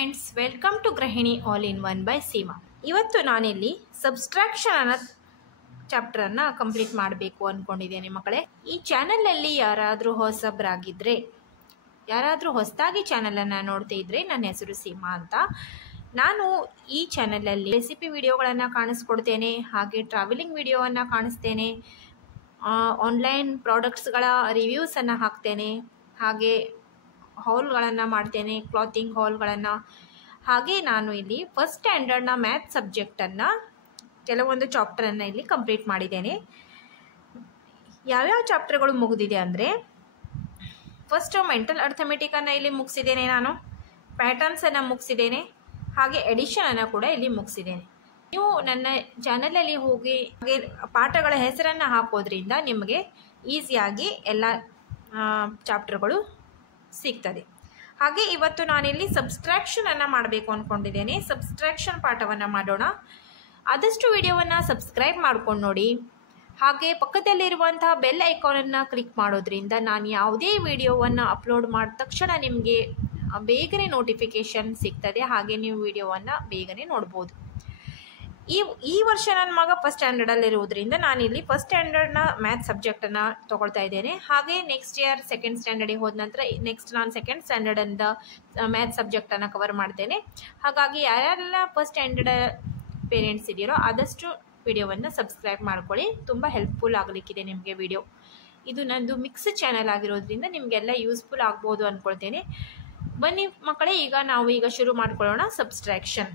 Friends, welcome to ಗೃಹಿಣಿ all in one by Seema. ಇವತ್ತು ನಾನಿಲ್ಲಿ ಸಬ್ಸ್ಟ್ರಾಕ್ಷನ್ ಅನ್ನೋ ಚಾಪ್ಟರನ್ನು ಕಂಪ್ಲೀಟ್ ಮಾಡಬೇಕು ಅಂದ್ಕೊಂಡಿದ್ದೇನೆ ಮಕ್ಕಳೇ. ಈ ಚಾನಲಲ್ಲಿ ಯಾರಾದರೂ ಹೊಸಬರಾಗಿದ್ದರೆ, ಯಾರಾದರೂ ಹೊಸದಾಗಿ ಚಾನಲನ್ನು ನೋಡ್ತಾ ಇದ್ದರೆ, ನನ್ನ ಹೆಸರು ಸೀಮಾ ಅಂತ. ನಾನು ಈ ಚಾನಲಲ್ಲಿ ರೆಸಿಪಿ ವಿಡಿಯೋಗಳನ್ನು ಕಾಣಿಸ್ಕೊಡ್ತೇನೆ, ಹಾಗೆ ಟ್ರಾವೆಲಿಂಗ್ ವಿಡಿಯೋವನ್ನು ಕಾಣಿಸ್ತೇನೆ, ಆನ್ಲೈನ್ ಪ್ರಾಡಕ್ಟ್ಸ್ಗಳ ರಿವ್ಯೂಸನ್ನು ಹಾಕ್ತೇನೆ, ಹಾಗೆ ಹಾಲ್ಗಳನ್ನು ಮಾಡ್ತೇನೆ, ಕ್ಲಾತಿಂಗ್ ಹಾಲ್ಗಳನ್ನು. ಹಾಗೆ ನಾನು ಇಲ್ಲಿ ಫಸ್ಟ್ ಸ್ಟ್ಯಾಂಡರ್ಡ್ನ ಮ್ಯಾಥ್ ಸಬ್ಜೆಕ್ಟನ್ನು ಕೆಲವೊಂದು ಚಾಪ್ಟರನ್ನು ಇಲ್ಲಿ ಕಂಪ್ಲೀಟ್ ಮಾಡಿದ್ದೇನೆ. ಯಾವ್ಯಾವ ಚಾಪ್ಟರ್ಗಳು ಮುಗಿದಿದೆ ಅಂದರೆ, ಫಸ್ಟು ಮೆಂಟಲ್ ಅರ್ಥಮೆಟಿಕನ್ನು ಇಲ್ಲಿ ಮುಗಿಸಿದ್ದೇನೆ, ನಾನು ಪ್ಯಾಟರ್ನ್ಸನ್ನು ಮುಗಿಸಿದ್ದೇನೆ, ಹಾಗೆ ಎಡಿಷನನ್ನು ಕೂಡ ಇಲ್ಲಿ ಮುಗಿಸಿದ್ದೇನೆ. ನೀವು ನನ್ನ ಚಾನಲಲ್ಲಿ ಹೋಗಿ ಹಾಗೆ ಪಾಠಗಳ ಹೆಸರನ್ನು ಹಾಕೋದ್ರಿಂದ ನಿಮಗೆ ಈಸಿಯಾಗಿ ಎಲ್ಲ ಚಾಪ್ಟರ್ಗಳು ಸಿಗ್ತದೆ. ಹಾಗೆ ಇವತ್ತು ನಾನಿಲ್ಲಿ ಸಬ್ಸ್ಟ್ರಾಕ್ಷನನ್ನು ಮಾಡಬೇಕು ಅಂದ್ಕೊಂಡಿದ್ದೇನೆ. ಸಬ್ಸ್ಟ್ರಾಕ್ಷನ್ ಪಾಠವನ್ನು ಮಾಡೋಣ. ಆದಷ್ಟು ವಿಡಿಯೋವನ್ನು ಸಬ್ಸ್ಕ್ರೈಬ್ ಮಾಡ್ಕೊಂಡು ನೋಡಿ. ಹಾಗೆ ಪಕ್ಕದಲ್ಲಿರುವಂತಹ ಬೆಲ್ ಐಕಾನನ್ನು ಕ್ಲಿಕ್ ಮಾಡೋದ್ರಿಂದ ನಾನು ಯಾವುದೇ ವಿಡಿಯೋವನ್ನು ಅಪ್ಲೋಡ್ ಮಾಡಿದ ತಕ್ಷಣ ನಿಮಗೆ ಬೇಗನೆ ನೋಟಿಫಿಕೇಷನ್ ಸಿಗ್ತದೆ. ಹಾಗೆ ನೀವು ವಿಡಿಯೋವನ್ನು ಬೇಗನೆ ನೋಡ್ಬೋದು. ಈ ವರ್ಷ ನನ್ನ ಮಗ ಫಸ್ಟ್ ಸ್ಟ್ಯಾಂಡರ್ಡಲ್ಲಿರುವುದರಿಂದ ನಾನಿಲ್ಲಿ ಫಸ್ಟ್ ಸ್ಟ್ಯಾಂಡರ್ಡ್ನ ಮ್ಯಾಥ್ಸ್ ಸಬ್ಜೆಕ್ಟನ್ನು ತೊಗೊಳ್ತಾ ಇದ್ದೇನೆ. ಹಾಗೆ ನೆಕ್ಸ್ಟ್ ಇಯರ್ ಸೆಕೆಂಡ್ ಸ್ಟ್ಯಾಂಡರ್ಡಿಗೆ ಹೋದ ನಂತರ ನೆಕ್ಸ್ಟ್ ನಾನು ಸೆಕೆಂಡ್ ಸ್ಟ್ಯಾಂಡರ್ಡಿಂದ ಮ್ಯಾಥ್ಸ್ ಸಬ್ಜೆಕ್ಟನ್ನು ಕವರ್ ಮಾಡ್ತೇನೆ. ಹಾಗಾಗಿ ಯಾರೆಲ್ಲ ಫಸ್ಟ್ ಸ್ಟ್ಯಾಂಡರ್ಡ್ ಪೇರೆಂಟ್ಸ್ ಇದೆಯೋ ಆದಷ್ಟು ವಿಡಿಯೋವನ್ನು ಸಬ್ಸ್ಕ್ರೈಬ್ ಮಾಡ್ಕೊಳ್ಳಿ. ತುಂಬ ಹೆಲ್ಪ್ಫುಲ್ ಆಗಲಿಕ್ಕಿದೆ ನಿಮಗೆ ವಿಡಿಯೋ. ಇದು ನಂದು ಮಿಕ್ಸ್ ಚಾನಲ್ ಆಗಿರೋದ್ರಿಂದ ನಿಮಗೆಲ್ಲ ಯೂಸ್ಫುಲ್ ಆಗ್ಬೋದು ಅಂದ್ಕೊಳ್ತೇನೆ. ಬನ್ನಿ ಮಕ್ಕಳೇ, ಈಗ ಶುರು ಮಾಡ್ಕೊಳ್ಳೋಣ ಸಬ್ಸ್ಟ್ರಾಕ್ಷನ್.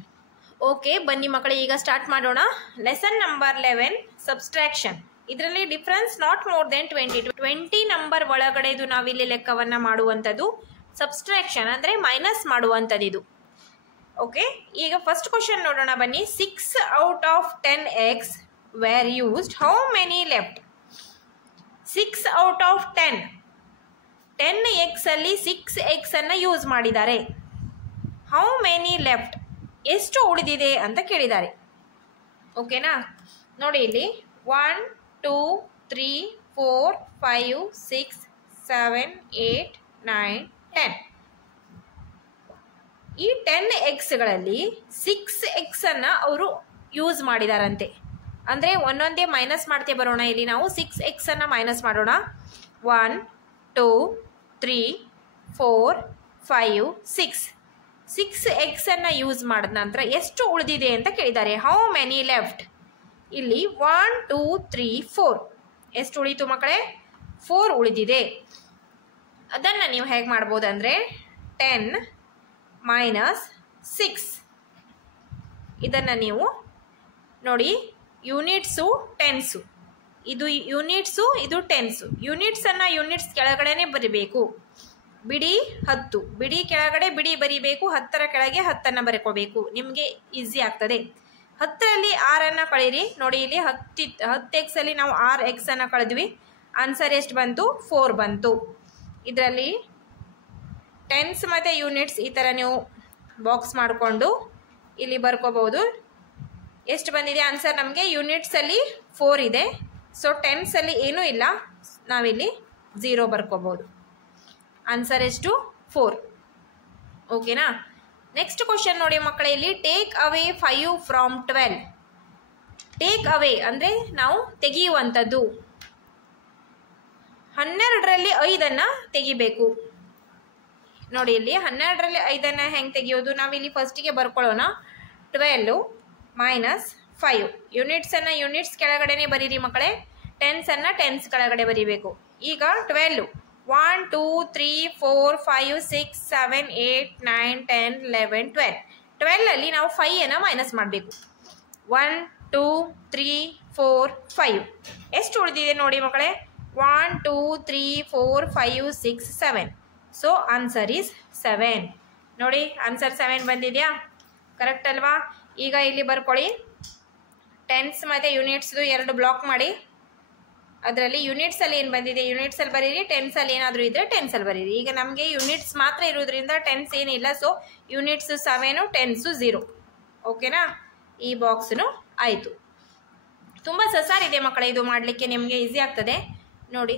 ಓಕೆ, ಬನ್ನಿ ಮಕ್ಕಳೇ, ಈಗ ಸ್ಟಾರ್ಟ್ ಮಾಡೋಣ. Lesson number 11 subtraction. ಇದರಲ್ಲಿ difference not more than 20 number ಒಳಗಡೆದು ನಾವಿಲ್ಲಿ ಲೆಕ್ಕವನ್ನು ಮಾಡುವಂಥದ್ದು ಸಬ್ಸ್ಟ್ರಾಕ್ಷನ್ ಅಂದರೆ ಮೈನಸ್ ಮಾಡುವಂಥದ್ದು ಇದು. ಓಕೆ, ಈಗ ಫಸ್ಟ್ ಕ್ವಶನ್ ನೋಡೋಣ ಬನ್ನಿ. 6 out of 10 eggs were used. How many left? 6 out of 10 eggs ಅಲ್ಲಿ 6 eggs ಅನ್ನು ಯೂಸ್ ಮಾಡಿದ್ದಾರೆ. ಹೌ ಮೆನಿ ಲೆಫ್ಟ್, ಎಷ್ಟು ಉಳಿದಿದೆ ಅಂತ ಕೇಳಿದ್ದಾರೆ. ಓಕೆನಾ, ನೋಡಿ ಇಲ್ಲಿ 1 2 3 4 5 6 7 8 9 10. ಈ 10 ಎಗ್ಸ್ಗಳಲ್ಲಿ 6 ಎಗ್ಸನ್ನು ಅವರು ಯೂಸ್ ಮಾಡಿದಾರಂತೆ. ಅಂದರೆ ಒಂದೊಂದೇ ಮೈನಸ್ ಮಾಡ್ತೇ ಬರೋಣ. ಇಲ್ಲಿ ನಾವು 6 ಎಗ್ಸನ್ನು ಮೈನಸ್ ಮಾಡೋಣ. 1 2 3 4 5 6 ಎಗ್ಸನ್ನು ಯೂಸ್ ಮಾಡಿದ ನಂತರ ಎಷ್ಟು ಉಳಿದಿದೆ ಅಂತ ಕೇಳಿದ್ದಾರೆ. How many left? ಇಲ್ಲಿ 1 2 3 4 ಎಷ್ಟು ಉಳಿತು ಮಕ್ಕಳೇ? 4 ಉಳಿದಿದೆ. ಅದನ್ನು ನೀವು ಹೇಗೆ ಮಾಡ್ಬೋದು ಅಂದರೆ 10 ಮೈನಸ್ 6. ಇದನ್ನು ನೀವು ನೋಡಿ, ಯೂನಿಟ್ಸು ಟೆನ್ಸು, ಇದು ಯೂನಿಟ್ಸು ಇದು ಟೆನ್ಸು. ಯೂನಿಟ್ಸನ್ನು ಯೂನಿಟ್ಸ್ ಕೆಳಗಡೆನೆ ಬರೀಬೇಕು. ಬಿಡಿ 10, ಬಿಡಿ ಕೆಳಗಡೆ ಬಿಡಿ ಬರೀಬೇಕು, 10ರ ಕೆಳಗೆ 10ಅನ್ನು ಬರ್ಕೋಬೇಕು. ನಿಮಗೆ ಈಸಿ ಆಗ್ತದೆ. 10ರಲ್ಲಿ 6ಅನ್ನು ಕಳೀರಿ. ನೋಡಿ ಇಲ್ಲಿ 10 ಎಕ್ಸಲ್ಲಿ ನಾವು 6 ಎಕ್ಸನ್ನು ಕಳೆದ್ವಿ. ಆನ್ಸರ್ ಎಷ್ಟು ಬಂತು? 4 ಬಂತು. ಇದರಲ್ಲಿ ಟೆನ್ಸ್ ಮತ್ತು ಯೂನಿಟ್ಸ್ ಈ ಥರ ನೀವು ಬಾಕ್ಸ್ ಮಾಡಿಕೊಂಡು ಇಲ್ಲಿ ಬರ್ಕೋಬಹುದು. ಎಷ್ಟು ಬಂದಿದೆ ಆನ್ಸರ್ ನಮಗೆ? ಯೂನಿಟ್ಸಲ್ಲಿ 4 ಇದೆ. ಸೊ ಟೆನ್ಸಲ್ಲಿ ಏನೂ ಇಲ್ಲ, ನಾವಿಲ್ಲಿ 0 ಬರ್ಕೋಬಹುದು. ಆನ್ಸರ್ ಎಷ್ಟು? 4. ಓಕೆನಾ. ನೆಕ್ಸ್ಟ್ ಕ್ವಶನ್ ನೋಡಿ ಮಕ್ಕಳೇ, ಇಲ್ಲಿ take away 5 from 12. Take away ಅಂದರೆ ನಾವು ತೆಗೆಯುವಂಥದ್ದು. 12ರಲ್ಲಿ 5ಅನ್ನು ತೆಗಿಬೇಕು. ನೋಡಿ ಇಲ್ಲಿ 12ರಲ್ಲಿ 5ಅನ್ನು ಹೆಂಗೆ ತೆಗೆಯೋದು? ನಾವಿಲ್ಲಿ ಫಸ್ಟಿಗೆ ಬರ್ಕೊಳ್ಳೋಣ. 12 ಮೈನಸ್ 5. ಯೂನಿಟ್ಸನ್ನು ಯೂನಿಟ್ಸ್ ಕೆಳಗಡೆನೆ ಬರೀರಿ ಮಕ್ಕಳೇ, ಟೆನ್ಸನ್ನು ಟೆನ್ಸ್ ಕೆಳಗಡೆ ಬರೀಬೇಕು. ಈಗ 12 1 2 3 4 5 6 7 8 9 10 11 12. 12ಅಲ್ಲಿ ನಾವು 5ಅನ್ನು ಮೈನಸ್ ಮಾಡಬೇಕು. 1 2 3 4 5 ಎಷ್ಟು ಉಳಿದಿದೆ ನೋಡಿ ಮಕ್ಕಳೇ? 1 2 3 4 5 6 7. So answer is 7. ನೋಡಿ ಆನ್ಸರ್ 7 ಬಂದಿದೆಯಾ? ಕರೆಕ್ಟ್ ಅಲ್ವಾ? ಈಗ ಇಲ್ಲಿ ಬರ್ಕೊಳ್ಳಿ, ಟೆನ್ಸ್ ಮತ್ತು ಯೂನಿಟ್ಸ್ದು 2 ಬ್ಲಾಕ್ ಮಾಡಿ. ಅದರಲ್ಲಿ ಯೂನಿಟ್ಸಲ್ಲಿ ಏನು ಬಂದಿದೆ ಯೂನಿಟ್ಸಲ್ಲಿ ಬರೀರಿ, ಟೆನ್ಸಲ್ಲಿ ಏನಾದರೂ ಇದ್ದರೆ ಟೆನ್ಸಲ್ಲಿ ಬರೀರಿ. ಈಗ ನಮಗೆ ಯೂನಿಟ್ಸ್ ಮಾತ್ರ ಇರೋದ್ರಿಂದ ಟೆನ್ಸ್ ಏನಿಲ್ಲ. So units 7, tens 0. ಓಕೆನಾ, ಈ ಬಾಕ್ಸ್ನು ಆಯಿತು. ತುಂಬ ಸಸಾರಿದೆ ಮಕ್ಕಳೇ, ಇದು ಮಾಡಲಿಕ್ಕೆ ನಿಮಗೆ ಈಸಿ ಆಗ್ತದೆ ನೋಡಿ.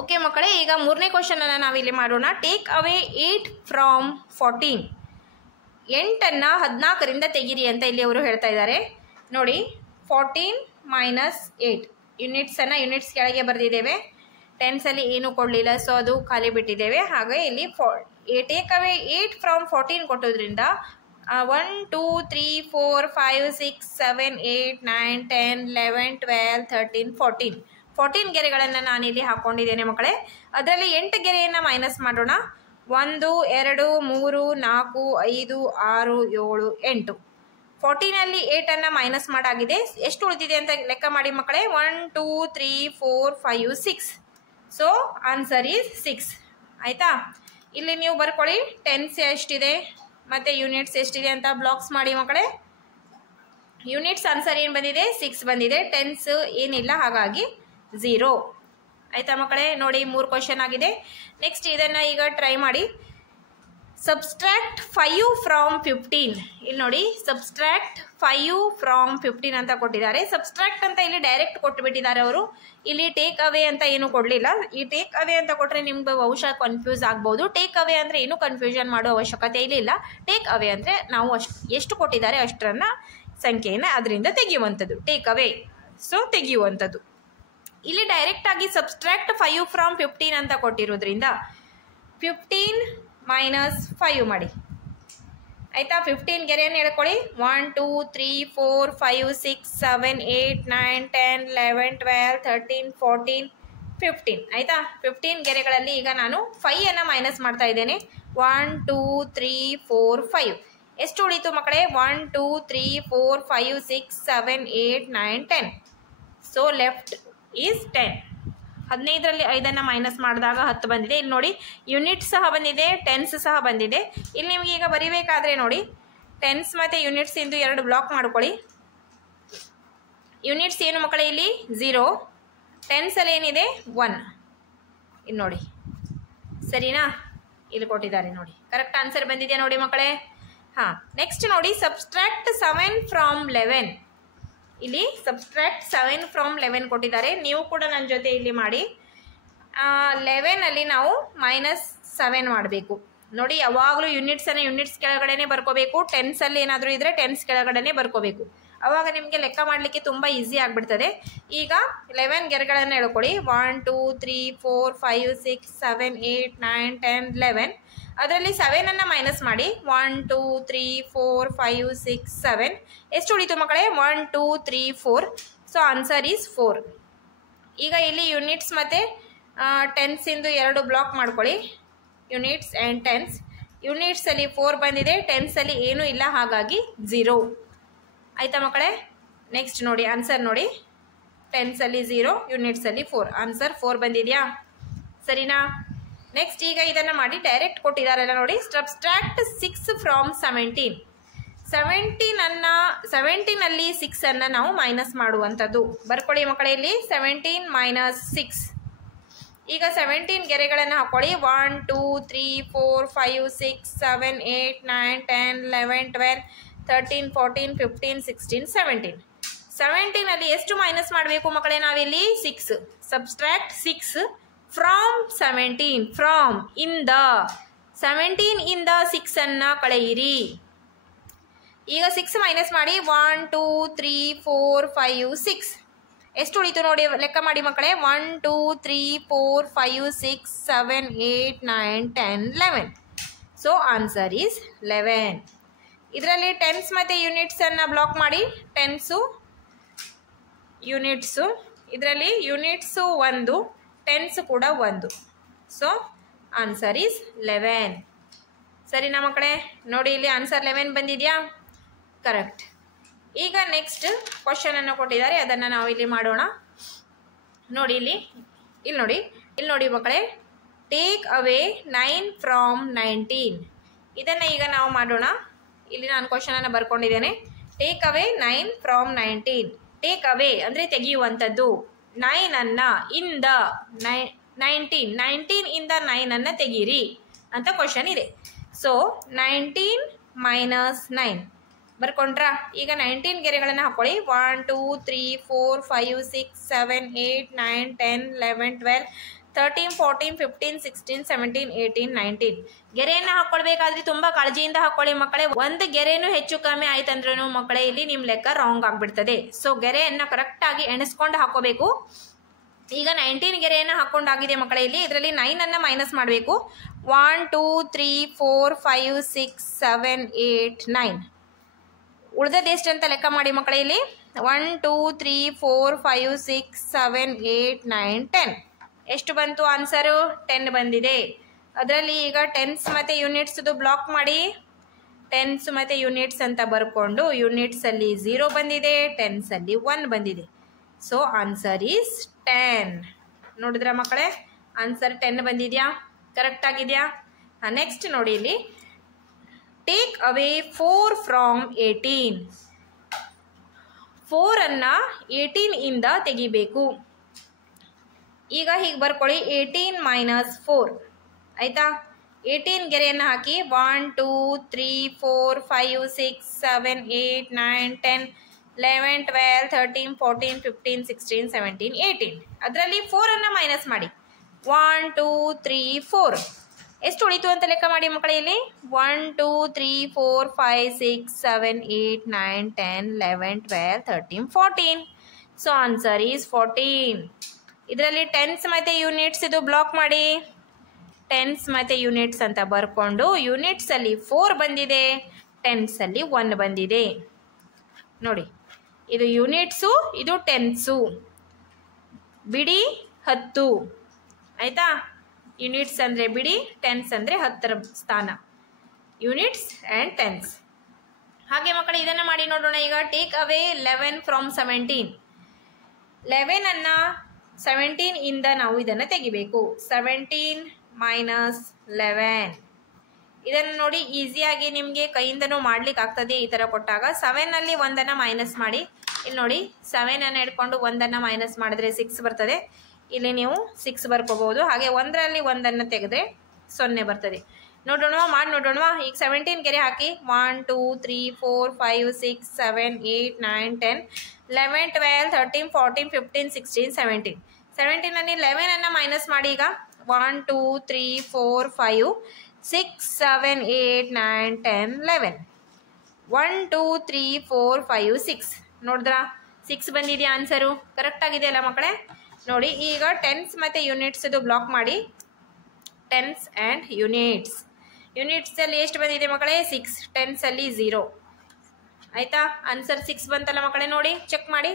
ಓಕೆ ಮಕ್ಕಳೇ, ಈಗ ಮೂರನೇ ಕ್ವಶನನ್ನು ನಾವಿಲ್ಲಿ ಮಾಡೋಣ. Take away 8 from 14. 8ಅನ್ನು 14ರಿಂದ ತೆಗೀರಿ ಅಂತ ಇಲ್ಲಿ ಅವರು ಹೇಳ್ತಾ ಇದ್ದಾರೆ. ನೋಡಿ 14 ಮೈನಸ್ 8 ಯೂನಿಟ್ಸನ್ನು ಯೂನಿಟ್ಸ್ ಕೆಳಗೆ ಬರೆದಿದ್ದೇವೆ. ಟೆನ್ಸಲ್ಲಿ ಏನು ಕೊಡಲಿಲ್ಲ, ಸೊ ಅದು ಖಾಲಿ ಬಿಟ್ಟಿದ್ದೇವೆ. ಹಾಗೆ ಇಲ್ಲಿ ಟೇಕ್ ಅವೇ 8 ಫ್ರಮ್ 14 ಕೊಟ್ಟೋದ್ರಿಂದ 1 2 3 4 5 6 7 8 9 10 11 12 13 14 ಗೆರೆಗಳನ್ನು ನಾನಿಲ್ಲಿ ಹಾಕೊಂಡಿದ್ದೇನೆ ಮಕ್ಕಳೇ. ಅದರಲ್ಲಿ 8 ಗೆರೆಯನ್ನು ಮೈನಸ್ ಮಾಡೋಣ. 1 2 3 4 5 6 7 8. 14ಅಲ್ಲಿ 8ಅನ್ನು ಮೈನಸ್ ಮಾಡಾಗಿದೆ. ಎಷ್ಟು ಉಳಿದಿದೆ ಅಂತ ಲೆಕ್ಕ ಮಾಡಿ ಮಕ್ಕಳೇ. 1 2 3 4 5 6. So answer is 6. ಆಯಿತಾ? ಇಲ್ಲಿ ನೀವು ಬರ್ಕೊಳ್ಳಿ ಟೆನ್ಸ್ ಎಷ್ಟಿದೆ ಮತ್ತು ಯೂನಿಟ್ಸ್ ಎಷ್ಟಿದೆ ಅಂತ ಬ್ಲಾಕ್ಸ್ ಮಾಡಿ ಮಕ್ಕಳೇ. ಯೂನಿಟ್ಸ್ ಆನ್ಸರ್ ಏನು ಬಂದಿದೆ? 6 ಬಂದಿದೆ. ಟೆನ್ಸ್ ಏನಿಲ್ಲ, ಹಾಗಾಗಿ 0. ಆಯಿತಾ ಮಕ್ಕಳೇ? ನೋಡಿ 3 ಕ್ವಶನ್ ಆಗಿದೆ. ನೆಕ್ಸ್ಟ್ ಇದನ್ನು ಈಗ ಟ್ರೈ ಮಾಡಿ. Subtract 5 from 15. ಇಲ್ಲಿ ನೋಡಿ ಸಬ್ಸ್ಟ್ರಾಕ್ಟ್ 5 ಫ್ರಾಮ್ 15 ಅಂತ ಕೊಟ್ಟಿದ್ದಾರೆ. ಸಬ್ಸ್ಟ್ರಾಕ್ಟ್ ಅಂತ ಇಲ್ಲಿ ಡೈರೆಕ್ಟ್ ಕೊಟ್ಟುಬಿಟ್ಟಿದ್ದಾರೆ ಅವರು. ಇಲ್ಲಿ ಟೇಕ್ ಅವೇ ಅಂತ ಏನು ಕೊಡಲಿಲ್ಲ. ಈ ಟೇಕ್ ಅವೇ ಅಂತ ಕೊಟ್ಟರೆ ನಿಮ್ಗೆ ಬಹುಶಃ ಕನ್ಫ್ಯೂಸ್ ಆಗ್ಬೋದು. ಟೇಕ್ ಅವೇ ಅಂದರೆ ಏನು ಕನ್ಫ್ಯೂಷನ್ ಮಾಡೋ ಅವಶ್ಯಕತೆ ಇಲ್ಲ. ಟೇಕ್ ಅವೇ ಅಂದರೆ ನಾವು ಎಷ್ಟು ಕೊಟ್ಟಿದ್ದಾರೆ ಅಷ್ಟರನ್ನು ಸಂಖ್ಯೆಯನ್ನು ಅದರಿಂದ ತೆಗೆಯುವಂಥದ್ದು ಟೇಕ್ ಅವೇ. ಸೊ ತೆಗೆಯುವಂಥದ್ದು. ಇಲ್ಲಿ ಡೈರೆಕ್ಟ್ ಆಗಿ ಸಬ್ಸ್ಟ್ರಾಕ್ಟ್ 5 ಫ್ರಾಮ್ 15 ಅಂತ ಕೊಟ್ಟಿರೋದ್ರಿಂದ 15 ಮೈನಸ್ 5 ಮಾಡಿ. ಆಯಿತಾ? 15 ಗೆರೆಯನ್ನು ಹೇಳ್ಕೊಳ್ಳಿ. 1 2 3 4 5 6 7 8 9 10 11 12 13 14 15. ಆಯಿತಾ? 15 ಗೆರೆಗಳಲ್ಲಿ ಈಗ ನಾನು 5ಅನ್ನು ಮೈನಸ್ ಮಾಡ್ತಾ ಇದ್ದೇನೆ. 1 2 3 4 5. ಎಷ್ಟು ಉಳಿತು ಮಕ್ಕಳೇ? 1 2 3 4 5 6 7 8 9 10. So left is 10. 15ರಲ್ಲಿ 5ಅನ್ನು ಮೈನಸ್ ಮಾಡಿದಾಗ 10 ಬಂದಿದೆ. ಇಲ್ಲಿ ನೋಡಿ ಯೂನಿಟ್ಸ್ ಸಹ ಬಂದಿದೆ, ಟೆನ್ಸ್ ಸಹ ಬಂದಿದೆ. ಇಲ್ಲಿ ನಿಮಗೆ ಈಗ ಬರೀಬೇಕಾದ್ರೆ ನೋಡಿ ಟೆನ್ಸ್ ಮತ್ತು ಯೂನಿಟ್ಸ್ ಇಂದು 2 ಬ್ಲಾಕ್ ಮಾಡ್ಕೊಳ್ಳಿ. ಯೂನಿಟ್ಸ್ ಏನು ಮಕ್ಕಳೇ? ಇಲ್ಲಿ 0. ಟೆನ್ಸಲ್ಲಿ ಏನಿದೆ? 1. ಇಲ್ಲಿ ನೋಡಿ ಸರಿನಾ? ಇಲ್ಲಿ ಕೊಟ್ಟಿದ್ದಾರೆ ನೋಡಿ. ಕರೆಕ್ಟ್ ಆನ್ಸರ್ ಬಂದಿದೆ ನೋಡಿ ಮಕ್ಕಳೇ. ಹಾಂ, ನೆಕ್ಸ್ಟ್ ನೋಡಿ ಸಬ್ಸ್ಟ್ರಾಕ್ಟ್ 7 ಫ್ರಾಮ್ 11. ಇಲ್ಲಿ ಸಬ್ಸ್ಟ್ರಾಕ್ಟ್ 7 ಫ್ರಾಮ್ 11 ಕೊಟ್ಟಿದ್ದಾರೆ. ನೀವು ಕೂಡ ನನ್ನ ಜೊತೆ ಇಲ್ಲಿ ಮಾಡಿ. 11ಅಲ್ಲಿ ನಾವು -7 ಮಾಡಬೇಕು. ನೋಡಿ ಯಾವಾಗಲೂ ಯೂನಿಟ್ಸನ್ನು ಯೂನಿಟ್ಸ್ ಕೆಳಗಡೆನೇ ಬರ್ಕೋಬೇಕು. ಟೆನ್ಸಲ್ಲಿ ಏನಾದರೂ ಇದ್ದರೆ ಟೆನ್ಸ್ ಕೆಳಗಡೆನೇ ಬರ್ಕೋಬೇಕು. ಆವಾಗ ನಿಮಗೆ ಲೆಕ್ಕ ಮಾಡಲಿಕ್ಕೆ ತುಂಬ ಈಸಿ ಆಗಿಬಿಡ್ತದೆ. ಈಗ 11 ಗೆರೆಗಳನ್ನು ಹೇಳ್ಕೊಳ್ಳಿ. 1 2 3 4 5 6 7 8 9 10 11. ಅದರಲ್ಲಿ 7ಅನ್ನು ಮೈನಸ್ ಮಾಡಿ. 1 2 3 4 5 6 7. ಎಷ್ಟು ಉಳಿತು ಮಕ್ಕಳೇ? 1 2 3 4. So answer is 4. ಈಗ ಇಲ್ಲಿ ಯೂನಿಟ್ಸ್ ಮತ್ತು ಟೆನ್ಸಿಂದು 2 ಬ್ಲಾಕ್ ಮಾಡ್ಕೊಳ್ಳಿ. Units and tens. ಯೂನಿಟ್ಸಲ್ಲಿ 4 ಬಂದಿದೆ, ಟೆನ್ಸಲ್ಲಿ ಏನೂ ಇಲ್ಲ, ಹಾಗಾಗಿ 0. ಆಯಿತಾ ಮಕ್ಕಳೇ? ನೆಕ್ಸ್ಟ್ ನೋಡಿ ಆನ್ಸರ್ ನೋಡಿ. ಟೆನ್ಸಲ್ಲಿ 0, ಯೂನಿಟ್ಸಲ್ಲಿ 4. ಆನ್ಸರ್ 4 ಬಂದಿದೆಯಾ? ಸರಿನಾ? ನೆಕ್ಸ್ಟ್ ಈಗ ಇದನ್ನು ಮಾಡಿ. ಡೈರೆಕ್ಟ್ ಕೊಟ್ಟಿದ್ದಾರಲ್ಲ ನೋಡಿ. Subtract 6 from 17. 17ಅಲ್ಲಿ 6ಅನ್ನು ನಾವು ಮೈನಸ್ ಮಾಡುವಂಥದ್ದು. ಬರ್ಕೊಳ್ಳಿ ಮಕ್ಕಳೇ. ಇಲ್ಲಿ 17 ಮೈನಸ್ 6. ಈಗ 17 ಗೆರೆಗಳನ್ನು ಹಾಕೊಳ್ಳಿ. 1 2 3 4 5 6 7 8 9 10 11 12 13 14 15 16 17. 17ಅಲ್ಲಿ ಎಷ್ಟು ಮೈನಸ್ ಮಾಡಬೇಕು ಮಕ್ಕಳೇ? ನಾವಿಲ್ಲಿ 6. Subtract 6 from 17. ಫ್ರಾಮ್ ಇಂದ 17 ಇಂದ 6ಅನ್ನು ಕಳೆಯಿರಿ. ಈಗ 6 ಮೈನಸ್ ಮಾಡಿ. 1 2 3 4 5 6. ಎಷ್ಟು ಉಳಿತು ನೋಡಿ ಲೆಕ್ಕ ಮಾಡಿ ಮಕ್ಕಳೇ. 1 2 3 4 5 6 7 8 9 10 11. So answer is 11. ಇದರಲ್ಲಿ ಟೆನ್ಸ್ ಮತ್ತು ಯೂನಿಟ್ಸನ್ನು ಬ್ಲಾಕ್ ಮಾಡಿ. Tens units. ಇದರಲ್ಲಿ ಯೂನಿಟ್ಸು 1, ಟೆನ್ಸ್ ಕೂಡ 1. So answer is 11. ಸರಿನಾ ಮಕ್ಕಳೇ? ನೋಡಿ ಇಲ್ಲಿ ಆನ್ಸರ್ 11 ಬಂದಿದೆಯಾ? ಕರೆಕ್ಟ್. ಈಗ ನೆಕ್ಸ್ಟ್ ಕ್ವಶನನ್ನು ಕೊಟ್ಟಿದ್ದಾರೆ, ಅದನ್ನು ನಾವು ಇಲ್ಲಿ ಮಾಡೋಣ. ನೋಡಿ ಇಲ್ಲಿ ನೋಡಿ ಮಕ್ಕಳೇ. Take away 9 from 19. ಇದನ್ನು ಈಗ ನಾವು ಮಾಡೋಣ. ಇಲ್ಲಿ ನಾನು ಕ್ವಶನನ್ನು ಬರ್ಕೊಂಡಿದ್ದೇನೆ. Take away 9 from 19. Take away ಅಂದರೆ ತೆಗೆಯುವಂಥದ್ದು. 9ಅನ್ನು ಇಂದ 19 ಇಂದ 9ಅನ್ನು ತೆಗೀರಿ ಅಂತ ಕ್ವಶನ್ ಇದೆ. So 19 minus 9 ಬರ್ಕೊಂಡ್ರಾ? ಈಗ 19 ಗೆರೆಗಳನ್ನು ಹಾಕೊಳ್ಳಿ. 1 2 3 4 5 6 7 8 9 10 11 12 13, 14, 15, 16, 17, 18, 19. ಗೆರೆಯನ್ನು ಹಾಕೊಳ್ಬೇಕಾದ್ರೆ ತುಂಬಾ ಕಾಳಜಿಯಿಂದ ಹಾಕೊಳ್ಳಿ ಮಕ್ಕಳೇ. ಒಂದು ಗೆರೆನೂ ಹೆಚ್ಚು ಕಮ್ಮಿ ಆಯ್ತಂದ್ರೂ ಮಕ್ಕಳೇ ಇಲ್ಲಿ ನಿಮ್ಮ ಲೆಕ್ಕ ರಾಂಗ್ ಆಗ್ಬಿಡ್ತದೆ. ಸೊ ಗೆರೆಯನ್ನು ಕರೆಕ್ಟ್ ಆಗಿ ಎಣಿಸ್ಕೊಂಡು ಹಾಕೋಬೇಕು. ಈಗ 19 ಗೆರೆಯನ್ನು ಹಾಕೊಂಡಾಗಿದೆ ಮಕ್ಕಳೇ. ಇಲ್ಲಿ ಇದರಲ್ಲಿ 9 ಅನ್ನ ಮೈನಸ್ ಮಾಡಬೇಕು. 1 2 3 4 5 6 7 8 9. ಉಳಿದದ್ದು ಎಷ್ಟು ಅಂತ ಲೆಕ್ಕ ಮಾಡಿ ಮಕ್ಕಳೇ. ಇಲ್ಲಿ 1 2 3 4 5 6 7 8 9 10. ಎಷ್ಟು ಬಂತು ಆನ್ಸರು? 10 ಬಂದಿದೆ. ಅದರಲ್ಲಿ ಈಗ ಟೆನ್ಸ್ ಮತ್ತು ಯೂನಿಟ್ಸ್ ಬ್ಲಾಕ್ ಮಾಡಿ. ಟೆನ್ಸ್ ಮತ್ತು ಯೂನಿಟ್ಸ್ ಅಂತ ಬರ್ಕೊಂಡು ಯೂನಿಟ್ಸ್ ಅಲ್ಲಿ 0 ಬಂದಿದೆ, ಟೆನ್ಸ್ ಅಲ್ಲಿ 1 ಬಂದಿದೆ. So answer is 10. ನೋಡಿದ್ರ ಮಕ್ಕಳೇ, ಆನ್ಸರ್ 10 ಬಂದಿದ್ಯಾ? ಕರೆಕ್ಟ್ ಆಗಿದೆಯಾ? ನೆಕ್ಸ್ಟ್ ನೋಡಿ ಇಲ್ಲಿ, ಟೇಕ್ ಅವೇ 4 ಫ್ರಾಮ್ 18. 4 ಅನ್ನ 18 ಇಂದ ತೆಗಿಬೇಕು. ಈಗ ಹೀಗೆ ಬರ್ಕೊಳ್ಳಿ, 18 ಮೈನಸ್ 4 ಆಯ್ತಾ. 18 ಗೆರೆಯನ್ನು ಹಾಕಿ 1 2 3 4 5 6 7 8 9 10 11 12 13 14 15 16 17 18. ಅದರಲ್ಲಿ 4 ಅನ್ನ ಮೈನಸ್ ಮಾಡಿ. 1 2 3 4 ಎಷ್ಟು ಉಳಿತು ಅಂತ ಲೆಕ್ಕ ಮಾಡಿ ಮಕ್ಕಳೇ. ಇಲ್ಲಿ 1 2 3 4 5 6 7 8 9 10 11 12 13 14. So answer is 14. ಇದರಲ್ಲಿ ಟೆನ್ಸ್ ಮತ್ತು ಯೂನಿಟ್ಸ್ ಬ್ಲಾಕ್ ಮಾಡಿ. ಟೆನ್ಸ್ ಮತ್ತು ಯೂನಿಟ್ಸ್ ಅಂತ ಬರ್ಕೊಂಡು ಯೂನಿಟ್ಸ್ ಅಲ್ಲಿ 4 ಬಂದಿದೆ, ಟೆನ್ಸ್ ಅಲ್ಲಿ 1 ಬಂದಿದೆ. ನೋಡಿ, ಇದು ಯೂನಿಟ್ಸು, ಇದು ಟೆನ್ಸು. ಬಿಡಿ 10 ಆಯ್ತಾ. ಯೂನಿಟ್ಸ್ ಅಂದರೆ ಬಿಡಿ, ಟೆನ್ಸ್ ಅಂದರೆ 10ರ ಸ್ಥಾನ. Units and tense. ಹಾಗೆ ಮಕ್ಕಳು ಇದನ್ನು ಮಾಡಿ ನೋಡೋಣ. ಈಗ ಟೇಕ್ ಅವೇ 11 ಫ್ರಾಮ್ 17. 11 ಅನ್ನ 17 ಇಂದ ನಾವು ಇದನ್ನು ತೆಗಿಬೇಕು. 17 ಮೈನಸ್ 11. ಇದನ್ನು ನೋಡಿ, ಈಸಿಯಾಗಿ ನಿಮಗೆ ಕೈಯಿಂದನೂ ಮಾಡ್ಲಿಕ್ಕೆ ಆಗ್ತದೆ ಈ ಥರ ಕೊಟ್ಟಾಗ. 7 ಅಲ್ಲಿ 1 ಮೈನಸ್ ಮಾಡಿ. ಇಲ್ಲಿ ನೋಡಿ, 7 ಅನ್ನು ಇಟ್ಕೊಂಡು 1 ಮೈನಸ್ ಮಾಡಿದ್ರೆ 6 ಬರ್ತದೆ. ಇಲ್ಲಿ ನೀವು 6 ಬರ್ಕೋಬಹುದು. ಹಾಗೆ 1ರಲ್ಲಿ 1 ತೆಗೆದ್ರೆ 0 ಬರ್ತದೆ. ನೋಡೋಣ, ಮಾಡಿ ನೋಡೋಣ. ಈಗ 17 ಗೆರೆ ಹಾಕಿ. 1 2 3 4 5 6 7 8 9 10 11 12 13 14 15 16 17. 17 ಅಲ್ಲಿ 11 ಅನ್ನ ಮೈನಸ್ ಮಾಡಿ. ಈಗ 1 2 3 4 5 6 7 8 9 10 11. 1 2 3 4 5 6. ನೋಡಿದ್ರಾ, 6 ಬಂದಿದೆಯಾ ಆನ್ಸರು? ಕರೆಕ್ಟ್ ಆಗಿದೆ ಅಲ್ಲ ಮಕ್ಕಳೇ. ನೋಡಿ, ಈಗ ಟೆನ್ಸ್ ಮತ್ತು ಯೂನಿಟ್ಸ್ ಬ್ಲಾಕ್ ಮಾಡಿ. Tense and units. ಯೂನಿಟ್ಸ್ ಅಲ್ಲಿ ಎಷ್ಟು ಬಂದಿದೆ ಮಕ್ಕಳೇ? 6. ಟೆನ್ಸ್ ಅಲ್ಲಿ 0 ಆಯ್ತಾ. ಆನ್ಸರ್ 6 ಬಂತಲ್ಲ ಮಕ್ಕಳೇ. ನೋಡಿ, ಚೆಕ್ ಮಾಡಿ.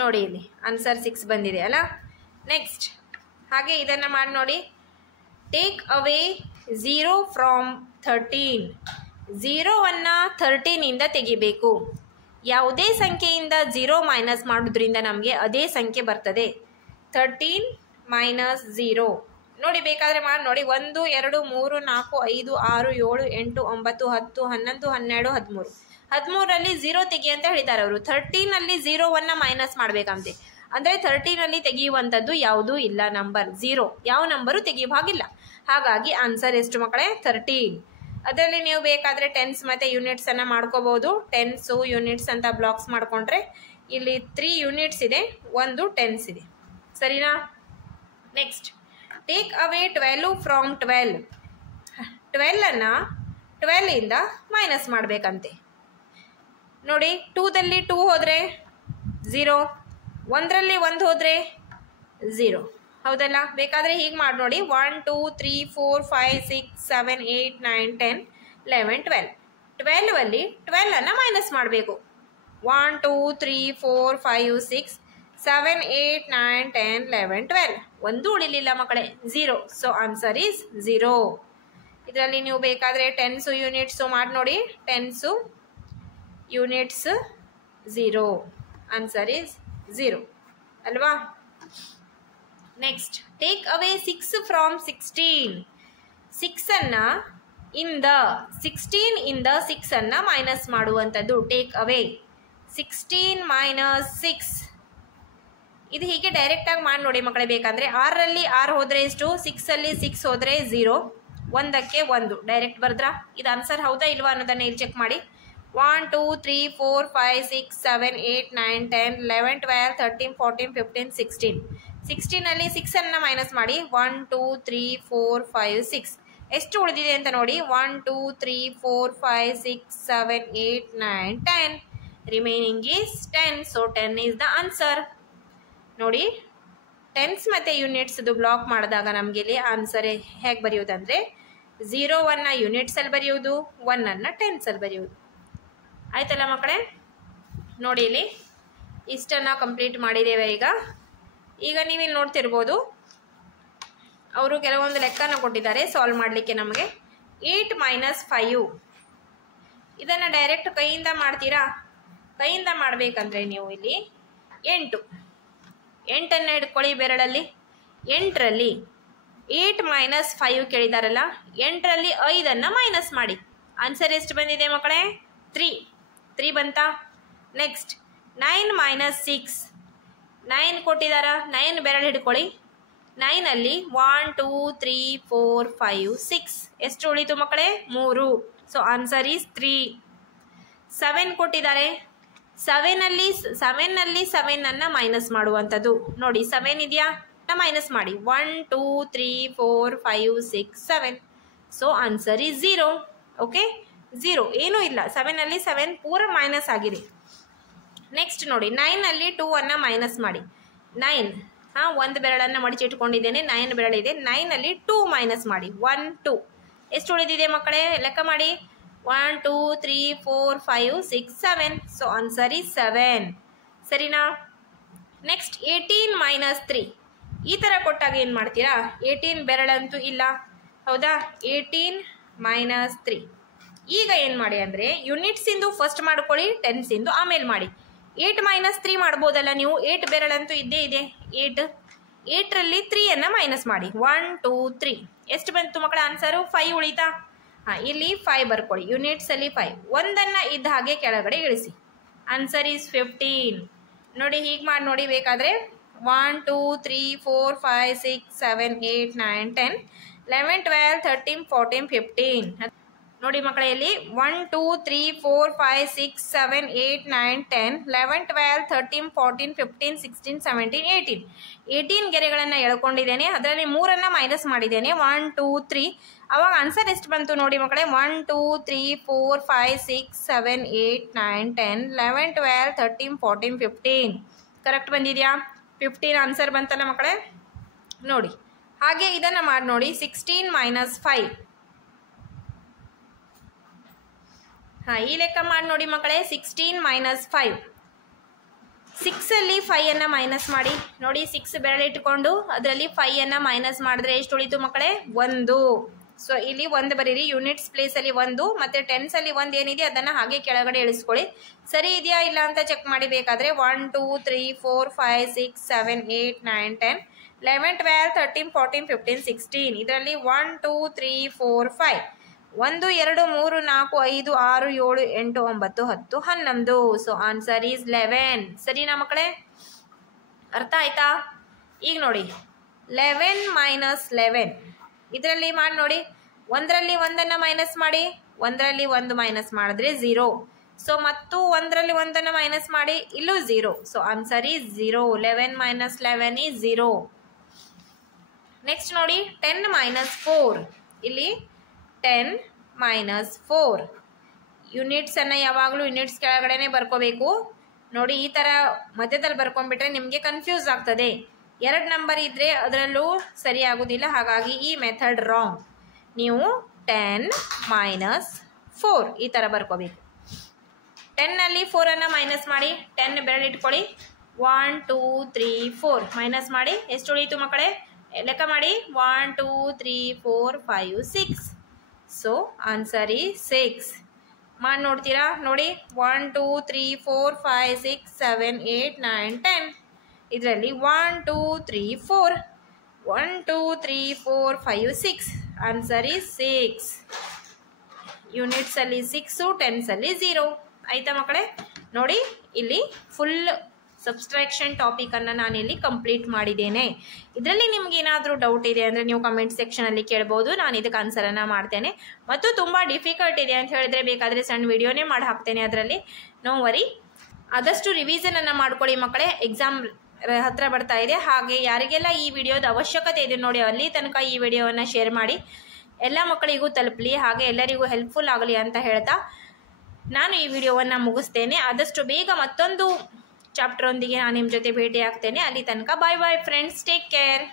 ನೋಡಿ, ಇಲ್ಲಿ ಆನ್ಸರ್ 6 ಬಂದಿದೆ ಅಲ್ಲ. ನೆಕ್ಸ್ಟ್ ಹಾಗೆ ಇದನ್ನು ಮಾಡಿ ನೋಡಿ. Take away 0 from 13. 0ವನ್ನು 13 ಇಂದ ತೆಗಿಬೇಕು. ಯಾವುದೇ ಸಂಖ್ಯೆಯಿಂದ 0 ಮೈನಸ್ ಮಾಡೋದ್ರಿಂದ ನಮಗೆ ಅದೇ ಸಂಖ್ಯೆ ಬರ್ತದೆ. 13 ಮೈನಸ್ 0 ನೋಡಿ, ಬೇಕಾದರೆ ಮಾಡಿ ನೋಡಿ. 1 2 3 4 5 6 7 8 9 10 11 12 13. 13ರಲ್ಲಿ 0 ತೆಗಿ ಅಂತ ಹೇಳಿದ್ದಾರೆ ಅವರು. 13ನಲ್ಲಿ 0ವನ್ನು ಮೈನಸ್ ಮಾಡಬೇಕಂತೆ. ಅಂದರೆ 13ನಲ್ಲಿ ತೆಗೆಯುವಂಥದ್ದು ಯಾವುದೂ ಇಲ್ಲ. ನಂಬರ್ 0 ಯಾವ ನಂಬರು ತೆಗೆಯುವ ಹಾಗಿಲ್ಲ. ಹಾಗಾಗಿ ಆನ್ಸರ್ ಎಷ್ಟು ಮಕ್ಕಳೇ? 13. ಅದರಲ್ಲಿ ನೀವು ಬೇಕಾದರೆ ಟೆನ್ಸ್ ಮತ್ತು ಯೂನಿಟ್ಸ್ ಅನ್ನು ಮಾಡ್ಕೋಬಹುದು. ಟೆನ್ಸು ಯೂನಿಟ್ಸ್ ಅಂತ ಬ್ಲಾಕ್ಸ್ ಮಾಡಿಕೊಂಡ್ರೆ ಇಲ್ಲಿ 3 ಯೂನಿಟ್ಸ್ ಇದೆ, 1 ಟೆನ್ಸ್ ಇದೆ. ಸರಿನಾ? Next, take away 12 from 12. 12ಅನ್ನು 12 ಇಂದ ಮೈನಸ್ ಮಾಡಬೇಕಂತೆ. ನೋಡಿ, 2ದಲ್ಲಿ 2 ಹೋದರೆ 0, 1ರಲ್ಲಿ 1 ಹೋದರೆ 0 ಹೌದಲ್ಲ. ಬೇಕಾದರೆ ಹೀಗೆ ಮಾಡಿ ನೋಡಿ. 1 2 3 4 5 6 7 8 9 10 11 12. 12ಅಲ್ಲಿ 12ಅನ್ನು ಮೈನಸ್ ಮಾಡಬೇಕು. 1 2 3 4 5 6 7 8 9 10 11 12. ಒಂದು ಉಳಿಲಿಲ್ಲ ಮಕ್ಕಳೇ, 0. So answer is 0. ಇದರಲ್ಲಿ ನೀವು ಬೇಕಾದರೆ ಟೆನ್ಸು ಯೂನಿಟ್ಸು ಮಾಡಿ ನೋಡಿ. Tens units 0. ಆನ್ಸರ್ ಈಸ್ 0 ಅಲ್ವಾ. Next, take away 6 from 16. 6ಅನ್ನು ಇಂದ 16 ಇಂದ 6ಅನ್ನು ಮೈನಸ್ ಮಾಡುವಂಥದ್ದು ಟೇಕ್ ಅವೇ. 16 ಮೈನಸ್ 6. ಇದು ಹೀಗೆ ಡೈರೆಕ್ಟಾಗಿ ಮಾಡಿ ನೋಡಿ ಮಕ್ಕಳೇ. ಬೇಕಂದರೆ 6ರಲ್ಲಿ 6 ಹೋದರೆ ಎಷ್ಟು? 6ಅಲ್ಲಿ 6 ಹೋದರೆ 0, 1ಕ್ಕೆ 1 ಡೈರೆಕ್ಟ್ ಬರೆದ್ರಾ? ಇದು ಆನ್ಸರ್ ಹೌದಾ ಇಲ್ವಾ ಅನ್ನೋದನ್ನು ಇಲ್ಲಿ ಚೆಕ್ ಮಾಡಿ. 1 2 3 4 5 6 7 8 9 10 11 12 13 14 15 16 16 ಅಲ್ಲಿ 6 ಅನ್ನು ಮೈನಸ್ ಮಾಡಿ 1 2 3 4 5 6 ಎಷ್ಟು ಉಳಿದಿದೆ ಅಂತ ನೋಡಿ 1 2 3 4 5 6 7 8 9 10 remaining is 10 so 10 is the answer ನೋಡಿ ಟೆನ್ಸ್ ಮತ್ತು ಯೂನಿಟ್ಸ್ದು ಬ್ಲಾಕ್ ಮಾಡಿದಾಗ ನಮಗೆ ಇಲ್ಲಿ ಆನ್ಸರ್ ಹೇಗೆ ಬರೆಯೋದಂದರೆ 0 ಯೂನಿಟ್ಸಲ್ಲಿ ಬರೆಯೋದು 1 ಟೆನ್ಸಲ್ಲಿ ಬರೆಯೋದು ಆಯ್ತಲ್ಲ ಮಕ್ಕಳೇ ನೋಡಿ ಇಲ್ಲಿ ಇಷ್ಟನ್ನು ಕಂಪ್ಲೀಟ್ ಮಾಡಿದ್ದೇವೆ ಈಗ ನೀವಿಲ್ಲಿ ನೋಡ್ತಿರ್ಬೋದು ಅವರು ಕೆಲವೊಂದು ಲೆಕ್ಕನ ಕೊಟ್ಟಿದ್ದಾರೆ ಸಾಲ್ವ್ ಮಾಡಲಿಕ್ಕೆ ನಮಗೆ 8 - 5 ಇದನ್ನು ಡೈರೆಕ್ಟ್ ಕೈಯಿಂದ ಮಾಡ್ತೀರಾ ಕೈಯಿಂದ ಮಾಡಬೇಕಂದ್ರೆ ನೀವು ಇಲ್ಲಿ 8 8ಅನ್ನು ಹಿಡ್ಕೊಳ್ಳಿ ಬೆರಳಲ್ಲಿ 8ರಲ್ಲಿ 8 - 5 ಕೇಳಿದಾರಲ್ಲ 8ರಲ್ಲಿ 5ಅನ್ನು ಮೈನಸ್ ಮಾಡಿ ಆನ್ಸರ್ ಎಷ್ಟು ಬಂದಿದೆ ಮಕ್ಕಳೇ 3 ಬಂತಾ ನೆಕ್ಸ್ಟ್ 9 - 6 9 ಕೊಟ್ಟಿದಾರ 9 ಬೆರಳು ಹಿಡ್ಕೊಳ್ಳಿ 9ಅಲ್ಲಿ 1 2 3 4 5 6 ಎಷ್ಟು ಉಳಿತು ಮಕ್ಕಳೇ 3 ಸೊ ಆನ್ಸರ್ ಈಸ್ 3 7 ಕೊಟ್ಟಿದ್ದಾರೆ 7ನಲ್ಲಿ 7ಅನ್ನು ಮೈನಸ್ ಮಾಡುವಂಥದ್ದು ನೋಡಿ 7 ಇದೆಯಾ ಮೈನಸ್ ಮಾಡಿ 1 2 3 4 5 6 7 ಸೊ ಆನ್ಸರ್ ಈಸ್ 0 ಓಕೆ 0 ಏನೂ ಇಲ್ಲ 7ನಲ್ಲಿ 7 ಪೂರ ಮೈನಸ್ ಆಗಿದೆ ನೆಕ್ಸ್ಟ್ ನೋಡಿ 9ನಲ್ಲಿ 2ಅನ್ನು ಮೈನಸ್ ಮಾಡಿ 9 ಒಂದು ಬೆರಳನ್ನು ಮಡಿಚಿಟ್ಕೊಂಡಿದ್ದೇನೆ 9 ಬೆರಳಿದೆ 9ನಲ್ಲಿ 2 ಮೈನಸ್ ಮಾಡಿ 1 2 ಎಷ್ಟು ಉಳಿದಿದೆ ಮಕ್ಕಳೇ ಲೆಕ್ಕ ಮಾಡಿ 1 2 3 4 5 6 7 ಸೊ ಆನ್ಸರ್ ಈಸ್ 7 ಸರಿನಾ ನೆಕ್ಸ್ಟ್ 18 - 3 ಈ ಥರ ಕೊಟ್ಟಾಗ ಏನು ಮಾಡ್ತೀರಾ 18 ಬೆರಳಂತೂ ಇಲ್ಲ ಹೌದಾ 18 - 3 ಈಗ ಏನು ಮಾಡಿ ಅಂದರೆ ಯೂನಿಟ್ಸಿಂದು ಫಸ್ಟ್ ಮಾಡ್ಕೊಳ್ಳಿ ಟೆನ್ಸಿಂದು ಆಮೇಲೆ ಮಾಡಿ 8 - 3 ಮಾಡ್ಬೋದಲ್ಲ ನೀವು 8 ಬೆರಳಂತೂ ಇದ್ದೇ ಇದೆ 8ರಲ್ಲಿ 3ಅನ್ನು ಮೈನಸ್ ಮಾಡಿ 1 2 3 ಎಷ್ಟು ಬಂತು ಮಕ್ಕಳ ಆನ್ಸರು 5 ಉಳಿತಾ ಇಲ್ಲಿ 5 ಬರ್ಕೊಳ್ಳಿ ಯೂನಿಟ್ಸಲ್ಲಿ 5 ಒಂದನ್ನು ಇದ್ದ ಹಾಗೆ ಕೆಳಗಡೆ ಇಳಿಸಿ ಆನ್ಸರ್ ಈಸ್ 15 ನೋಡಿ ಹೀಗೆ ಮಾಡಿ ನೋಡಿ ಬೇಕಾದರೆ 1 2 3 4 5 6 7 8 9 10 11 12 13 14 15 ನೋಡಿ ಮಕ್ಕಳೇ ಇಲ್ಲಿ 1 2 3 4 5 6 7 8 9 10 11 12 13 14 15 16 17 18 ಗೆರೆಗಳನ್ನು ಎಳ್ಕೊಂಡಿದ್ದೇನೆ ಅದರಲ್ಲಿ 3ಅನ್ನು ಮೈನಸ್ ಮಾಡಿದ್ದೇನೆ 1 2 3 ಅವಾಗ ಆನ್ಸರ್ ಎಷ್ಟು ಬಂತು ನೋಡಿ ಮಕ್ಕಳೇ 1 2 3 4 5 6 7 8 9 10 11 12 13 14 15 ಕರೆಕ್ಟ್ ಬಂದಿದೆಯಾ 15 ಆನ್ಸರ್ ಬಂತಲ್ಲ ಮಕ್ಕಳೇ ನೋಡಿ ಹಾಗೆ ಇದನ್ನು ಮಾಡಿ ನೋಡಿ 16 - 5 ಈ ಲೆಕ್ಕ ಮಾಡಿ ನೋಡಿ ಮಕ್ಕಳೇ 16 - 5 6ಅಲ್ಲಿ 5ಅನ್ನು ಮೈನಸ್ ಮಾಡಿ ನೋಡಿ 6 ಬೆರಳಿಟ್ಟುಕೊಂಡು ಅದರಲ್ಲಿ 5ಅನ್ನು ಮೈನಸ್ ಮಾಡಿದ್ರೆ ಎಷ್ಟು ಉಳಿತು ಮಕ್ಕಳೇ 1 ಸೊ ಇಲ್ಲಿ 1 ಬರೀರಿ ಯೂನಿಟ್ಸ್ ಪ್ಲೇಸಲ್ಲಿ 1 ಮತ್ತು ಟೆನ್ಸಲ್ಲಿ 1 ಏನಿದೆ ಅದನ್ನು ಹಾಗೆ ಕೆಳಗಡೆ ಇಳಿಸ್ಕೊಳ್ಳಿ ಸರಿ ಇದೆಯಾ ಇಲ್ಲ ಅಂತ ಚೆಕ್ ಮಾಡಿ ಬೇಕಾದರೆ 1 2 3 4 5 6 7 8 9 10 11 12 13 14 15 16 ಇದರಲ್ಲಿ 1 2 3 4 5 1 2 3 4 5 6 7 8 9 10 11 ಸೊ ಆನ್ಸರ್ ಈಸ್ 11 ಸರಿನಾ ಮಕ್ಕಳೇ ಅರ್ಥ ಆಯ್ತಾ ಈಗ ನೋಡಿ 11 - 11 ಇದರಲ್ಲಿ ಮಾಡಿ ನೋಡಿ 1ರಲ್ಲಿ 1ಅನ್ನು ಮೈನಸ್ ಮಾಡಿ 1ರಲ್ಲಿ 1 ಮೈನಸ್ ಮಾಡಿದ್ರೆ 0 ಸೊ ಮತ್ತು 1ರಲ್ಲಿ 1ಅನ್ನು ಮೈನಸ್ ಮಾಡಿ ಇಲ್ಲೂ 0 so answer is 0 11 - 11 is 0 next ನೋಡಿ 10 - 4 ಇಲ್ಲಿ 10 - 4 ಯೂನಿಟ್ಸನ್ನು ಯಾವಾಗಲೂ ಯೂನಿಟ್ಸ್ ಕೆಳಗಡೆನೆ ಬರ್ಕೋಬೇಕು ನೋಡಿ ಈ ಥರ ಮಧ್ಯದಲ್ಲಿ ಬರ್ಕೊಂಡ್ಬಿಟ್ರೆ ನಿಮಗೆ ಕನ್ಫ್ಯೂಸ್ ಆಗ್ತದೆ 2 ನಂಬರ್ ಇದ್ದರೆ ಅದರಲ್ಲೂ ಸರಿ ಆಗೋದಿಲ್ಲ ಹಾಗಾಗಿ ಈ ಮೆಥಡ್ ರಾಂಗ್ ನೀವು 10 - 4 ಈ ಥರ ಬರ್ಕೋಬೇಕು 10ನಲ್ಲಿ 4ಅನ್ನು ಮೈನಸ್ ಮಾಡಿ 10 ಬೆರಳಿಟ್ಕೊಳ್ಳಿ 1 2 3 4 ಮೈನಸ್ ಮಾಡಿ ಎಷ್ಟು ಉಳಿಯಿತು ಮಕ್ಕಳೇ ಲೆಕ್ಕ ಮಾಡಿ 1 2 3 4 5 6 ಸೊ ಆನ್ಸರ್ ಈಸ್ 6 ಮಾಡಿ ನೋಡ್ತೀರಾ ನೋಡಿ 1 2 3 4 5 6 7 8 9 10 ಇದರಲ್ಲಿ 1 2 3 4 1 2 3 4 5 6 ಆನ್ಸರ್ ಈಸ್ 6 ಯೂನಿಟ್ಸಲ್ಲಿ 6 ಟೆನ್ಸಲ್ಲಿ 0 ಆಯಿತಾ ಮಕ್ಕಳೇ ನೋಡಿ ಇಲ್ಲಿ ಫುಲ್ ಸಬ್ಸ್ಟ್ರಾಕ್ಷನ್ ಟಾಪಿಕನ್ನು ನಾನಿಲ್ಲಿ ಕಂಪ್ಲೀಟ್ ಮಾಡಿದ್ದೇನೆ. ಇದರಲ್ಲಿ ನಿಮ್ಗೆ ಏನಾದರೂ ಡೌಟ್ ಇದೆ ಅಂದರೆ ನೀವು ಕಮೆಂಟ್ ಸೆಕ್ಷನಲ್ಲಿ ಕೇಳ್ಬೋದು, ನಾನು ಇದಕ್ಕೆ ಆನ್ಸರನ್ನು ಮಾಡ್ತೇನೆ. ಮತ್ತು ತುಂಬ ಡಿಫಿಕಲ್ಟ್ ಇದೆ ಅಂತ ಹೇಳಿದ್ರೆ ಬೇಕಾದರೆ ಸಣ್ಣ ವಿಡಿಯೋನೇ ಮಾಡಿ ಹಾಕ್ತೇನೆ, ಅದರಲ್ಲಿ ನೋ ವರಿ. ಆದಷ್ಟು ರಿವಿಷನನ್ನು ಮಾಡ್ಕೊಳ್ಳಿ ಮಕ್ಕಳೇ, ಎಕ್ಸಾಮ್ ಹತ್ರ ಬರ್ತಾ ಇದೆ. ಹಾಗೆ ಯಾರಿಗೆಲ್ಲ ಈ ವಿಡಿಯೋದ ಅವಶ್ಯಕತೆ ಇದೆ ನೋಡಿ, ಅಲ್ಲಿ ತನಕ ಈ ವಿಡಿಯೋವನ್ನು ಶೇರ್ ಮಾಡಿ ಎಲ್ಲ ಮಕ್ಕಳಿಗೂ ತಲುಪಲಿ, ಹಾಗೆ ಎಲ್ಲರಿಗೂ ಹೆಲ್ಪ್ಫುಲ್ ಆಗಲಿ ಅಂತ ಹೇಳ್ತಾ ನಾನು ಈ ವಿಡಿಯೋವನ್ನು ಮುಗಿಸ್ತೇನೆ. ಆದಷ್ಟು ಬೇಗ ಮತ್ತೊಂದು ಚಾಪ್ಟರ್ ಒಂದಿಗೆ ನಾನು ನಿಮ್ಮ ಜೊತೆ ಭೇಟಿ ಆಗ್ತೇನೆ. ಅಲ್ಲಿ ತನಕ ಬಾಯ್ ಬಾಯ್ ಫ್ರೆಂಡ್ಸ್, ಟೇಕ್ ಕೇರ್.